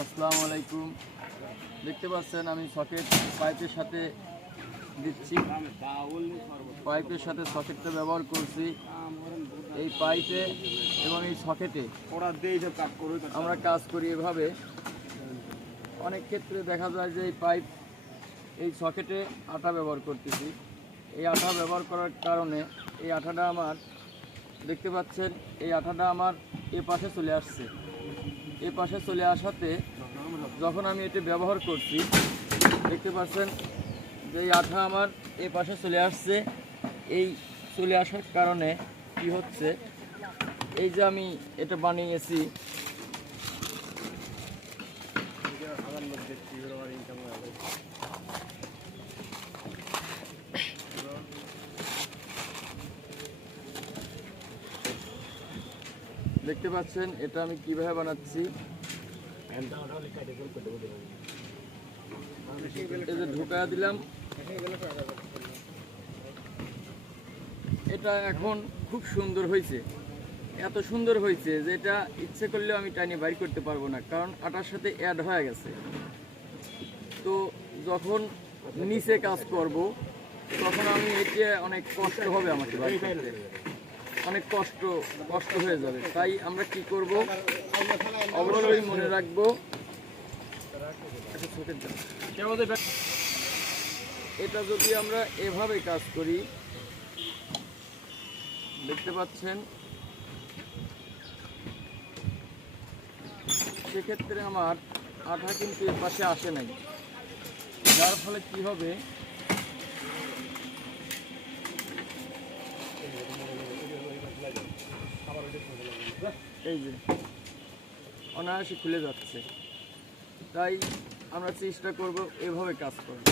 আসসালামু আলাইকুম। দেখতে পাচ্ছেন আমি সকেট পাইপের সাথে দিচ্ছি। পাইপের সাথে সকেটটা ব্যবহার করছি। এই পাইপে এবং এই সকেটে আমরা কাজ করি এভাবে। অনেক ক্ষেত্রে দেখা যায় যে এই সকেটে আঠা ব্যবহার করতেছি। এই আঠা ব্যবহার করার কারণে এই আঠাটা আমার দেখতে পাচ্ছেন এই আঠাটা আমার এ পাশে চলে আসছে। এ পাশে চলে আসাতে যখন আমি এটা ব্যবহার করছি দেখতে পাচ্ছেন যে এই আঠা আমার এ পাশে চলে আসছে। এই চলে আসার কারণে কি হচ্ছে, এই যে আমি এটা বানিয়েছি দেখতে পাচ্ছেন এটা আমি কিভাবে বানাচ্ছি। এই যে ঢোকা দিলাম, এটা এখন খুব সুন্দর হয়েছে। এত সুন্দর হয়েছে যে এটা ইচ্ছে করলেও আমি টাইনে বাইর করতে পারবো না, কারণ আটার সাথে অ্যাড হয়ে গেছে। তো যখন নিচে কাজ করব তখন আমি এটা অনেক কষ্ট হবে, আমাকে বাইর করতে অনেক কষ্ট হয়ে যাবে। তাই আমরা কি করব, অবশ্যই মনে রাখবো এটা যদি আমরা এভাবে কাজ করি, দেখতে পাচ্ছেন সেক্ষেত্রে আমার আঠা কিন্তু এর পাশে আসে নাই, যার ফলে কি হবে এই যে অনায়াসে খুলে যাচ্ছে। তাই আমরা চেষ্টা করব এভাবে কাজ করব।